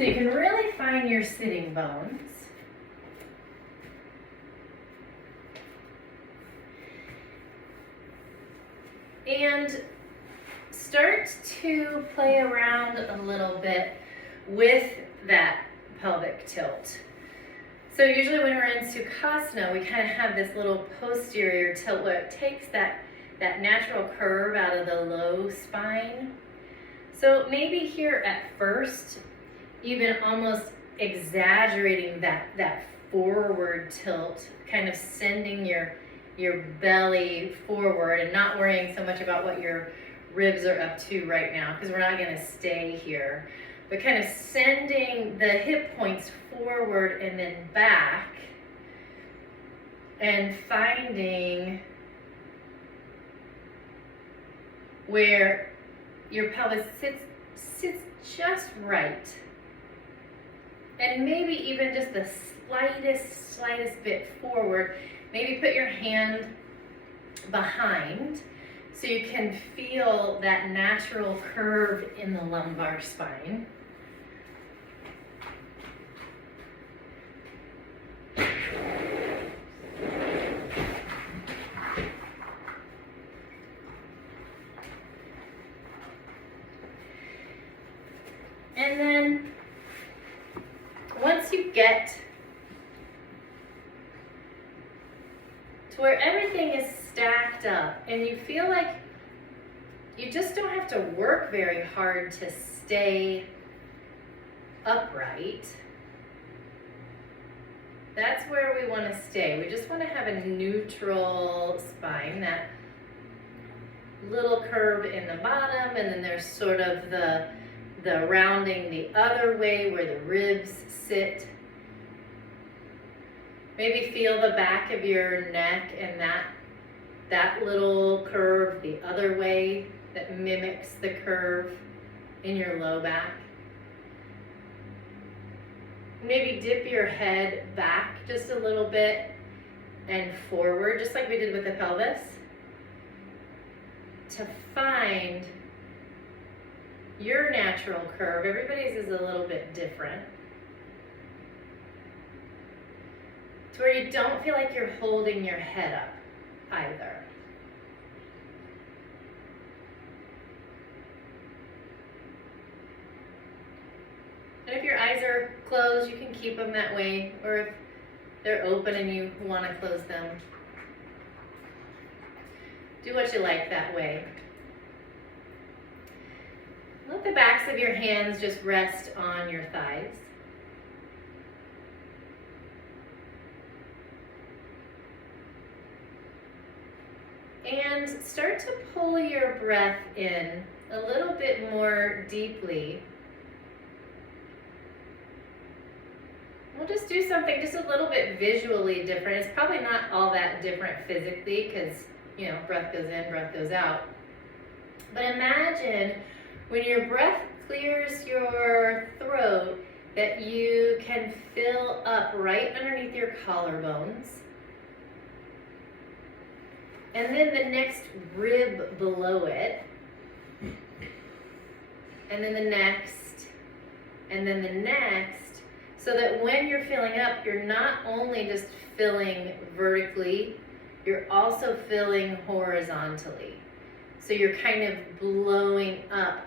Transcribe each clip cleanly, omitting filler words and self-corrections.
So you can really find your sitting bones. And start to play around a little bit with that pelvic tilt. So usually when we're in Sukhasana, we kind of have this little posterior tilt where it takes that natural curve out of the low spine. So maybe here at first, even almost exaggerating that forward tilt, kind of sending your belly forward and not worrying so much about what your ribs are up to right now, because we're not going to stay here. But kind of sending the hip points forward and then back, and finding where your pelvis sits just right. And maybe even just the slightest bit forward. Maybe put your hand behind so you can feel that natural curve in the lumbar spine. And then once you get to where everything is stacked up and you feel like you just don't have to work very hard to stay upright, that's where we want to stay. We just want to have a neutral spine, that little curve in the bottom, and then there's sort of the rounding the other way where the ribs sit. Maybe feel the back of your neck and that little curve the other way that mimics the curve in your low back. Maybe dip your head back just a little bit and forward, just like we did with the pelvis, to find your natural curve. Everybody's is a little bit different. To where you don't feel like you're holding your head up either. And if your eyes are closed, you can keep them that way, or if they're open and you want to close them, do what you like that way. Let the backs of your hands just rest on your thighs. And start to pull your breath in a little bit more deeply. We'll just do something just a little bit visually different. It's probably not all that different physically because, breath goes in, breath goes out. But imagine when your breath clears your throat that you can fill up right underneath your collarbones. And then the next rib below it. And then the next. And then the next. So that when you're filling up, you're not only just filling vertically, you're also filling horizontally. So you're kind of blowing up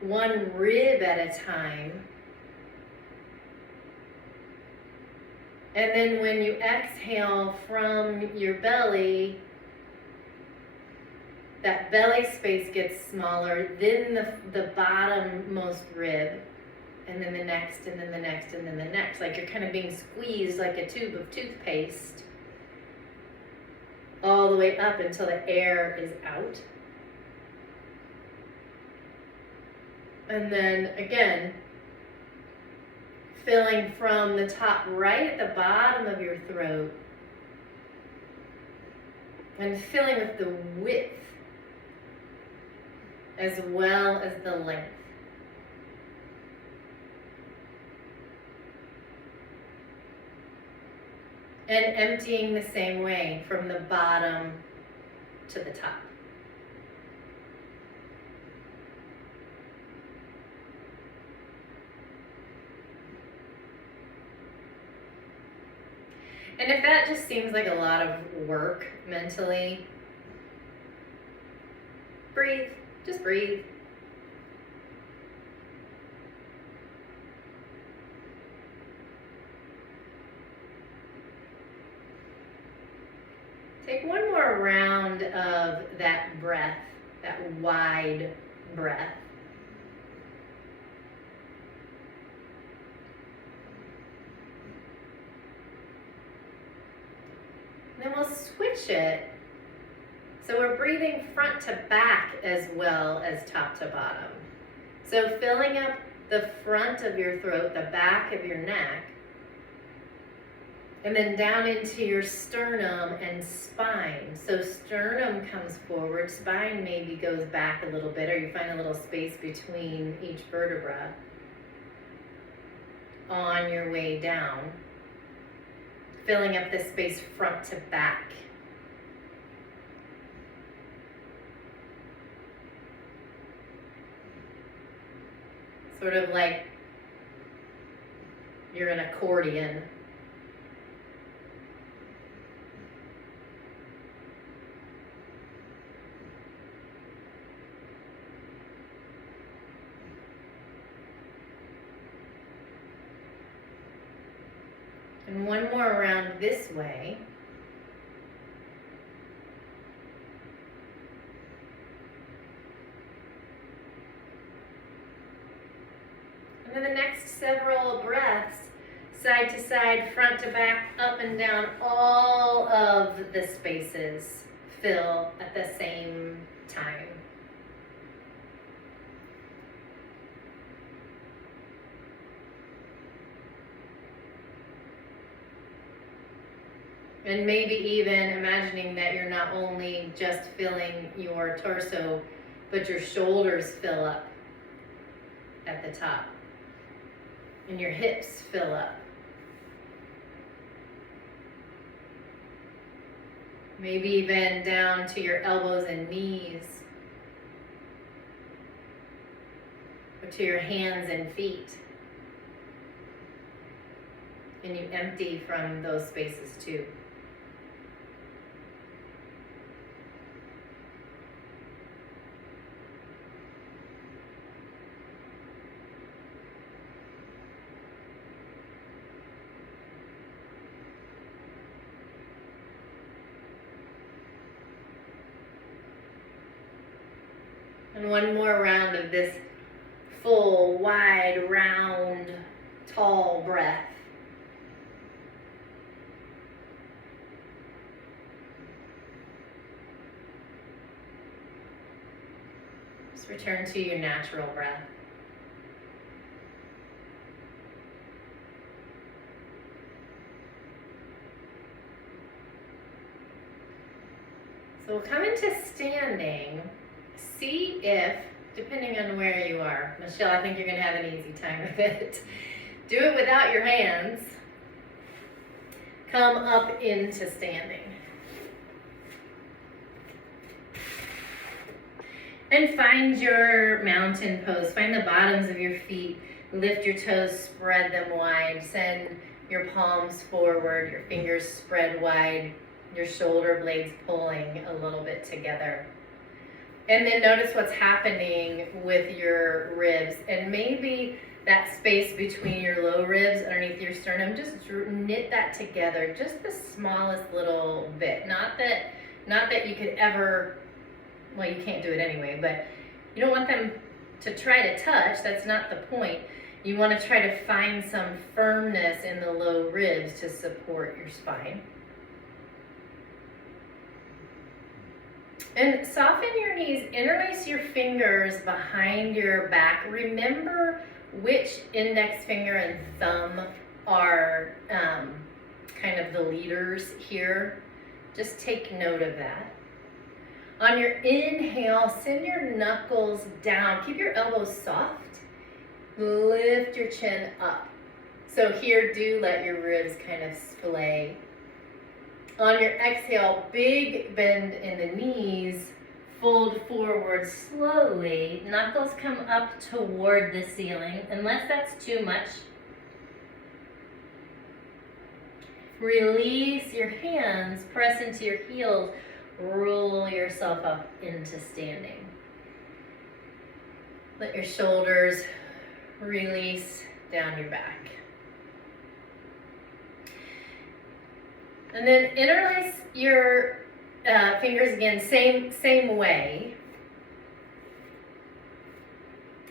one rib at a time. And then when you exhale from your belly, that belly space gets smaller, then the bottommost rib, and then the next, and then the next, and then the next. Like you're kind of being squeezed like a tube of toothpaste all the way up until the air is out. And then again, filling from the top right at the bottom of your throat and filling with the width as well as the length. And emptying the same way from the bottom to the top. And if that just seems like a lot of work mentally, breathe, just breathe. Take one more round of that breath, that wide breath. Then we'll switch it. So we're breathing front to back as well as top to bottom. So filling up the front of your throat, the back of your neck, and then down into your sternum and spine. So sternum comes forward, spine maybe goes back a little bit, or you find a little space between each vertebra on your way down. Filling up this space front to back. Sort of like you're an accordion. And one more round this way. And then the next several breaths, side to side, front to back, up and down, all of the spaces fill at the same time. And maybe even imagining that you're not only just filling your torso, but your shoulders fill up at the top. And your hips fill up. Maybe even down to your elbows and knees. Or to your hands and feet. And you empty from those spaces too. And one more round of this full, wide, round, tall breath. Just return to your natural breath. So we'll come into standing. See if, depending on where you are, Michelle, I think you're going to have an easy time with it. Do it without your hands. Come up into standing. And find your mountain pose. Find the bottoms of your feet. Lift your toes, spread them wide. Send your palms forward, your fingers spread wide, your shoulder blades pulling a little bit together. And then notice what's happening with your ribs. And maybe that space between your low ribs underneath your sternum, just knit that together, just the smallest little bit. Not that you could ever, well, you can't do it anyway, but you don't want them to try to touch. That's not the point. You want to try to find some firmness in the low ribs to support your spine. And soften your knees, interlace your fingers behind your back. Remember which index finger and thumb are kind of the leaders here. Just take note of that. On your inhale, send your knuckles down. Keep your elbows soft. Lift your chin up. So here, do let your ribs kind of splay. On your exhale, big bend in the knees, fold forward slowly. Knuckles come up toward the ceiling, unless that's too much. Release your hands, press into your heels, roll yourself up into standing. Let your shoulders release down your back. And then interlace your fingers again, same way.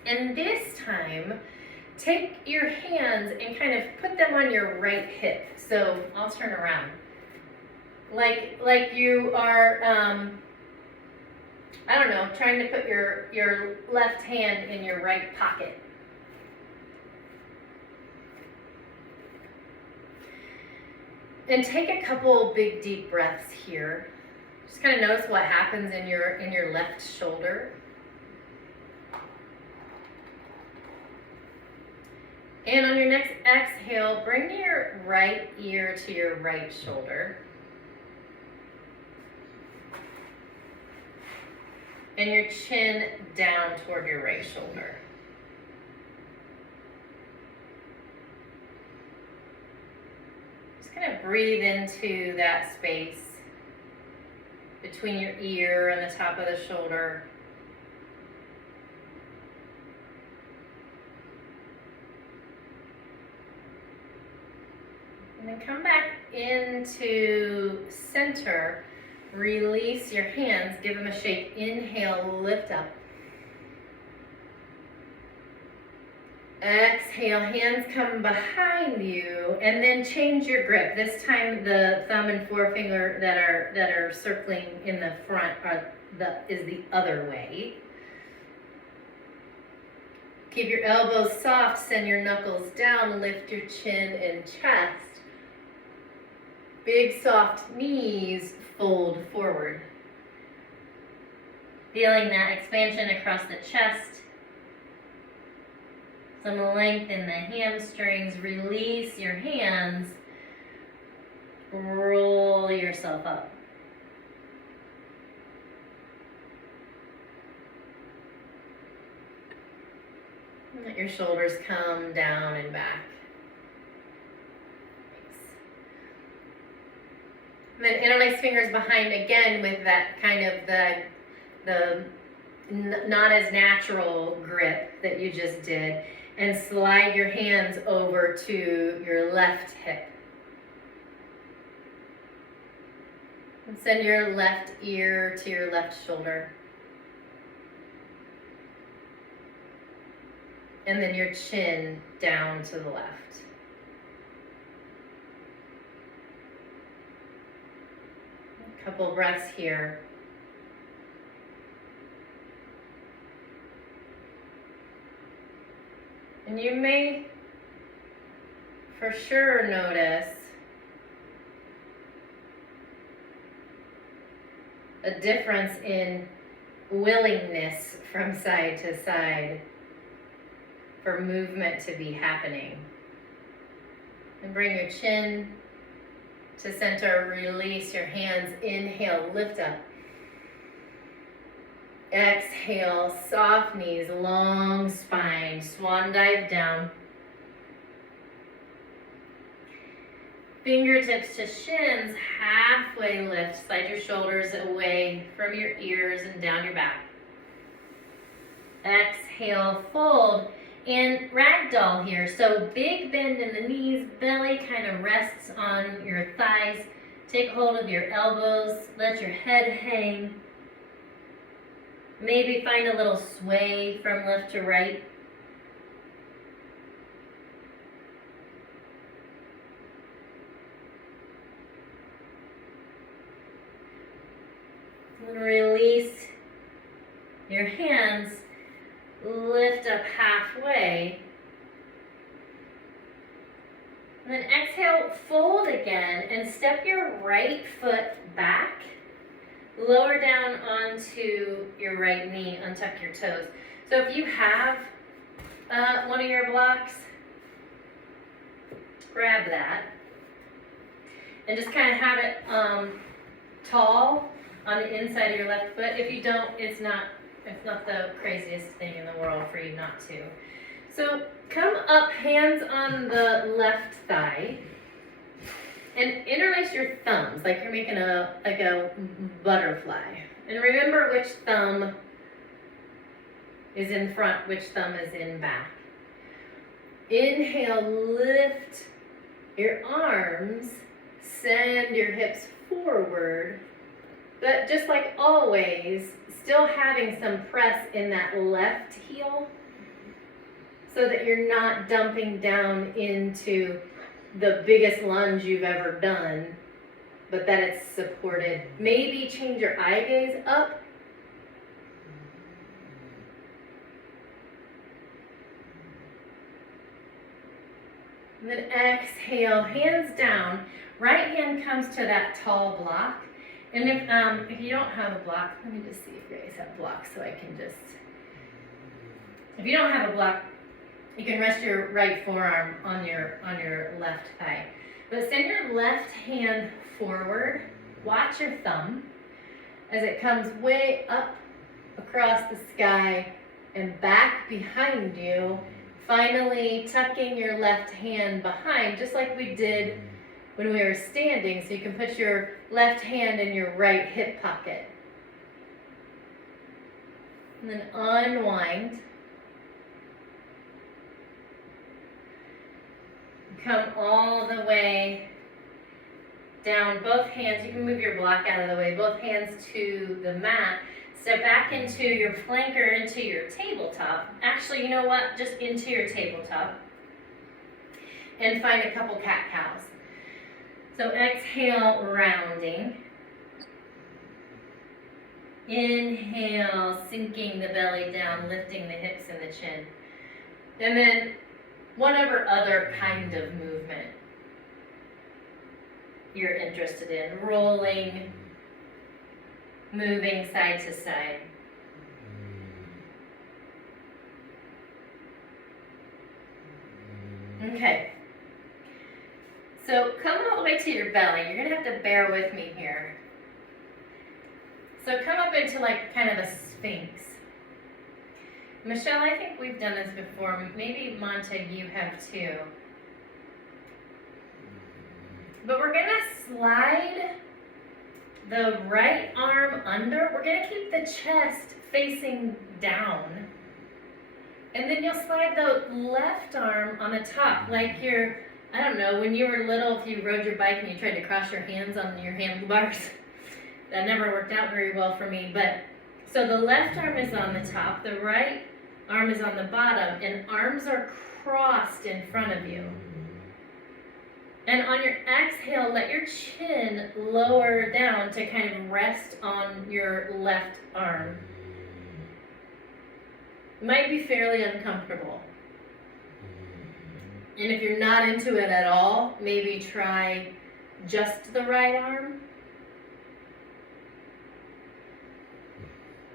And this time, take your hands and kind of put them on your right hip. So I'll turn around. Like you are, I don't know, trying to put your left hand in your right pocket. And take a couple big deep breaths here. Just kind of notice what happens in your left shoulder. And on your next exhale, bring your right ear to your right shoulder. And your chin down toward your right shoulder. Just kind of breathe into that space between your ear and the top of the shoulder. And then come back into center. Release your hands, give them a shake. Inhale, lift up. Exhale, hands come behind you, and then change your grip. This time the thumb and forefinger that are circling in the front is the other way. Keep your elbows soft, send your knuckles down, lift your chin and chest. Big soft knees, fold forward. Feeling that expansion across the chest. Some length in the hamstrings. Release your hands. Roll yourself up. Let your shoulders come down and back. And then interlace fingers behind again with that kind of the not as natural grip that you just did, and slide your hands over to your left hip. And send your left ear to your left shoulder. And then your chin down to the left. Couple breaths here. And you may for sure notice a difference in willingness from side to side for movement to be happening. And bring your chin to center, release your hands. Inhale, lift up. Exhale, soft knees, long spine, swan dive down. Fingertips to shins, halfway lift. Slide your shoulders away from your ears and down your back. Exhale, fold. And ragdoll here, so big bend in the knees, belly kind of rests on your thighs. Take hold of your elbows, let your head hang. Maybe find a little sway from left to right. And release your hands. Lift up halfway. And then exhale, fold again, and step your right foot back. Lower down onto your right knee, untuck your toes. So if you have one of your blocks, grab that. And just kind of have it tall on the inside of your left foot. If you don't, it's not the craziest thing in the world for you not to. So come up, hands on the left thigh. And interlace your thumbs like you're making a butterfly. And remember which thumb is in front, which thumb is in back. Inhale, lift your arms, send your hips forward, but just like always, still having some press in that left heel so that you're not dumping down into the biggest lunge you've ever done, but that it's supported. Maybe change your eye gaze up. And then exhale, hands down. Right hand comes to that tall block. And if you don't have a block, let me just see if you guys have blocks so I can just. If you don't have a block, you can rest your right forearm on your left thigh. But send your left hand forward. Watch your thumb as it comes way up across the sky and back behind you. Finally tucking your left hand behind, just like we did when we were standing, so you can put your left hand in your right hip pocket. And then unwind. Come all the way down, both hands, you can move your block out of the way, both hands to the mat. Step back into your planker, into your tabletop. Actually, you know what? Just into your tabletop. And find a couple cat-cows. So exhale, rounding. Inhale, sinking the belly down, lifting the hips and the chin. And then whatever other kind of movement you're interested in. Rolling, moving side to side. Okay. So come all the way to your belly. You're gonna have to bear with me here. So come up into like kind of a sphinx. Michelle, I think we've done this before. Maybe Monta, you have too. But we're gonna slide the right arm under. We're gonna keep the chest facing down. And then you'll slide the left arm on the top, like you're, I don't know, when you were little, if you rode your bike and you tried to cross your hands on your handlebars. That never worked out very well for me. But so the left arm is on the top, the right arm is on the bottom, and arms are crossed in front of you. And on your exhale, let your chin lower down to kind of rest on your left arm. It might be fairly uncomfortable. And if you're not into it at all, maybe try just the right arm.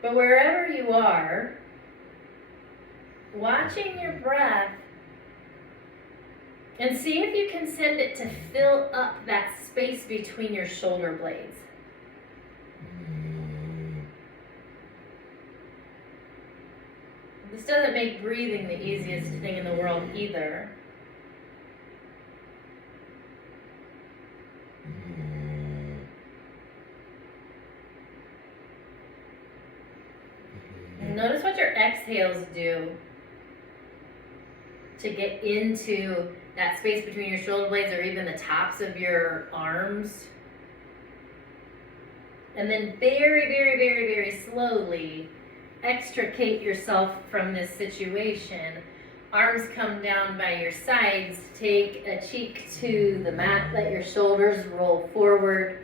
But wherever you are, watching your breath, and see if you can send it to fill up that space between your shoulder blades. This doesn't make breathing the easiest thing in the world either. And notice what your exhales do to get into that space between your shoulder blades or even the tops of your arms. And then very, very, very, very slowly extricate yourself from this situation. Arms come down by your sides. Take a cheek to the mat. Let your shoulders roll forward.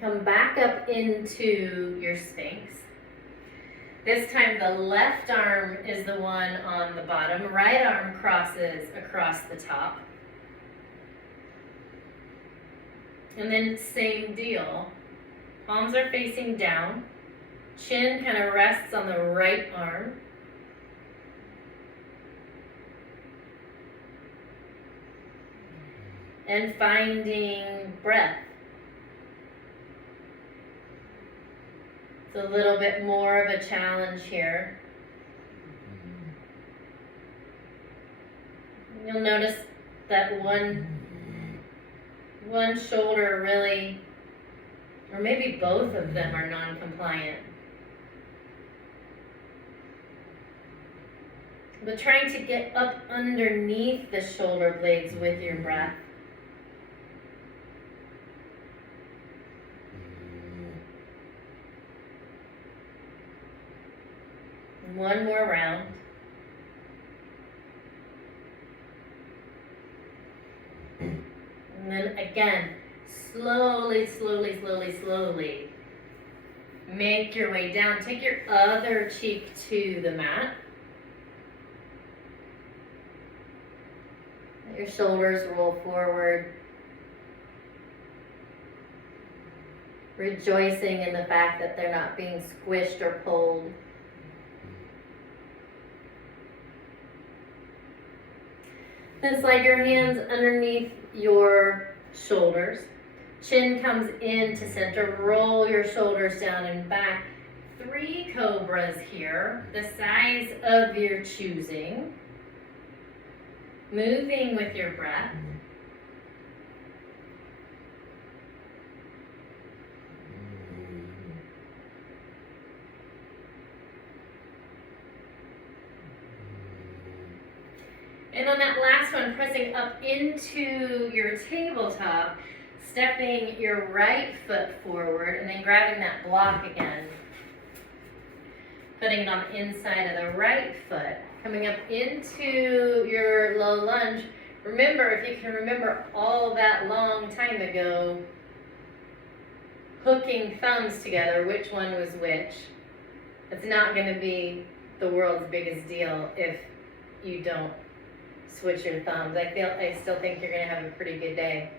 Come back up into your Sphinx. This time the left arm is the one on the bottom. Right arm crosses across the top. And then same deal. Palms are facing down. Chin kind of rests on the right arm. and finding breath. It's a little bit more of a challenge here. You'll notice that one shoulder really, or maybe both of them, are non-compliant. But trying to get up underneath the shoulder blades with your breath. One more round. And then again, slowly, make your way down. Take your other cheek to the mat. Let your shoulders roll forward. Rejoicing in the fact that they're not being squished or pulled. Then slide your hands underneath your shoulders. Chin comes into center. Roll your shoulders down and back. 3 cobras here, the size of your choosing. Moving with your breath. And on that last one, pressing up into your tabletop, stepping your right foot forward and then grabbing that block again. Putting it on the inside of the right foot, coming up into your low lunge. Remember, if you can remember all that long time ago, hooking thumbs together, which one was which. It's not going to be the world's biggest deal if you don't switch your thumbs. I still think you're going to have a pretty good day.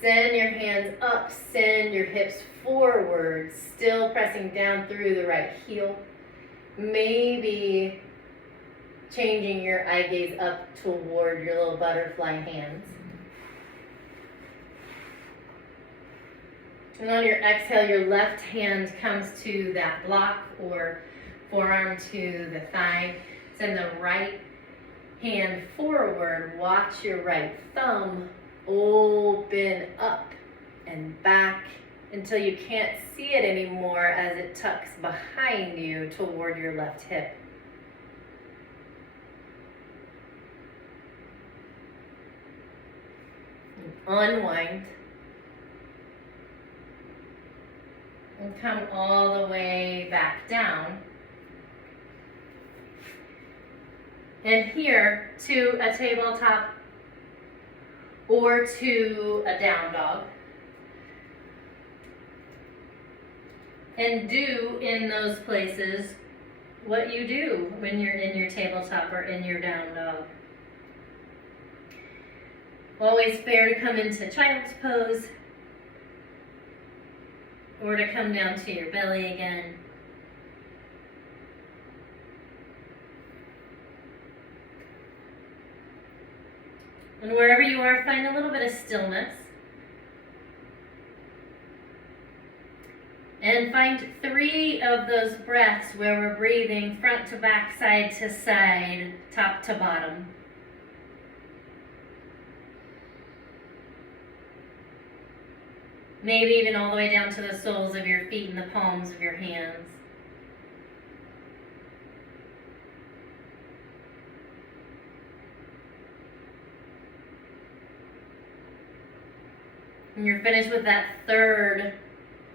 Send your hands up, send your hips forward, still pressing down through the right heel. Maybe changing your eye gaze up toward your little butterfly hands. And on your exhale, your left hand comes to that block or forearm to the thigh. Send the right hand forward. Watch your right thumb open up and back until you can't see it anymore as it tucks behind you toward your left hip. Unwind. And come all the way back down. And here to a tabletop or to a down dog. And do in those places what you do when you're in your tabletop or in your down dog. Always fair to come into child's pose or to come down to your belly again. And wherever you are, find a little bit of stillness. And find 3 of those breaths where we're breathing front to back, side to side, top to bottom. Maybe even all the way down to the soles of your feet and the palms of your hands. When you're finished with that third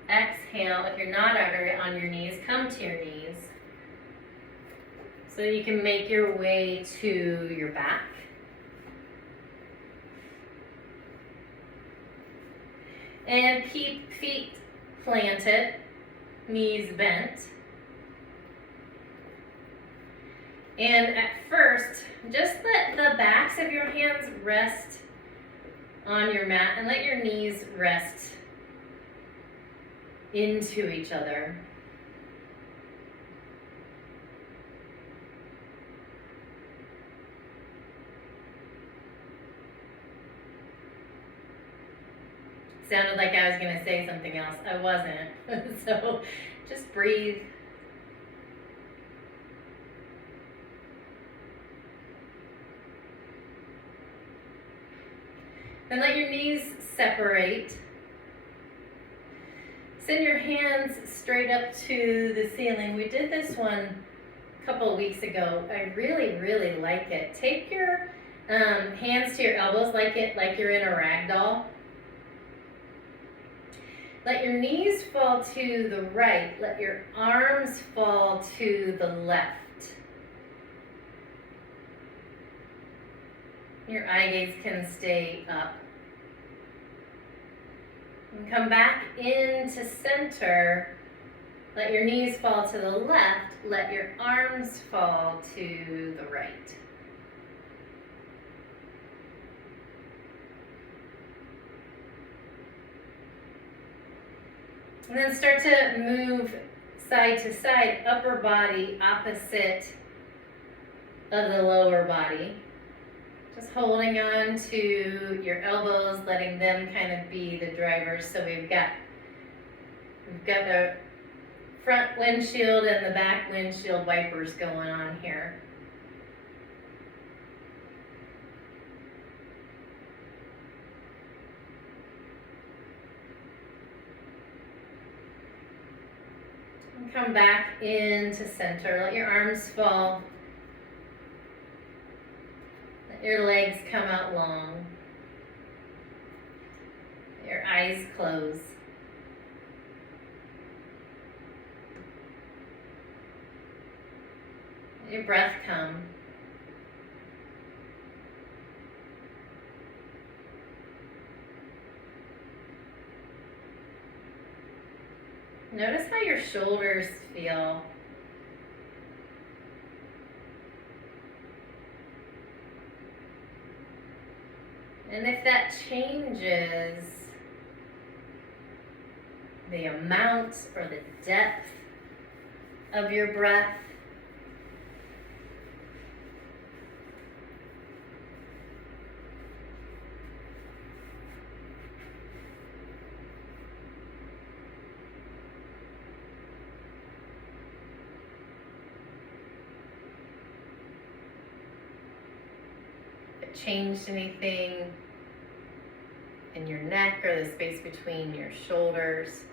exhale, if you're not on your knees, come to your knees so you can make your way to your back. And keep feet planted, knees bent. And at first, just let the backs of your hands rest on your mat and let your knees rest into each other. Sounded like I was going to say something else. I wasn't. So just breathe. Then let your knees separate. Send your hands straight up to the ceiling. We did this one a couple of weeks ago. I really, really like it. Take your hands to your elbows like you're in a rag doll. Let your knees fall to the right. Let your arms fall to the left. Your eye gaze can stay up. And come back into center. Let your knees fall to the left. Let your arms fall to the right. And then start to move side to side, upper body opposite of the lower body. Just holding on to your elbows, letting them kind of be the drivers. So we've got the front windshield and the back windshield wipers going on here. And come back into center. Let your arms fall. Let your legs come out long. Let your eyes close. Let your breath come. Notice how your shoulders feel. And if that changes the amount or the depth of your breath, changed anything in your neck or the space between your shoulders.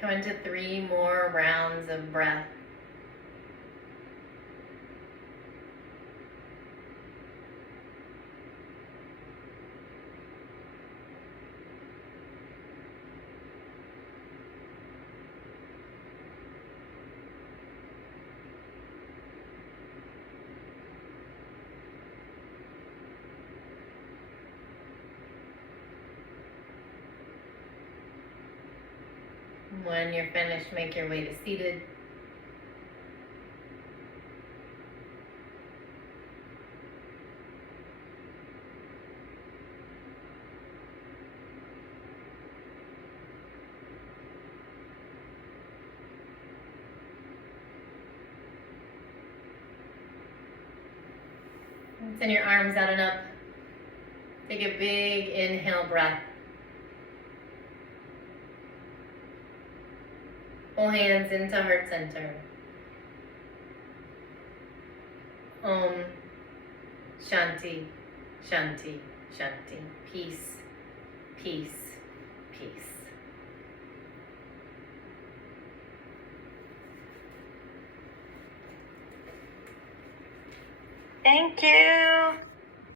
Come into 3 more rounds of breath. When you're finished, make your way to seated. Send your arms out and up. Take a big inhale breath. Pull hands into heart center. Om Shanti, Shanti, Shanti. Peace, peace, peace. Thank you.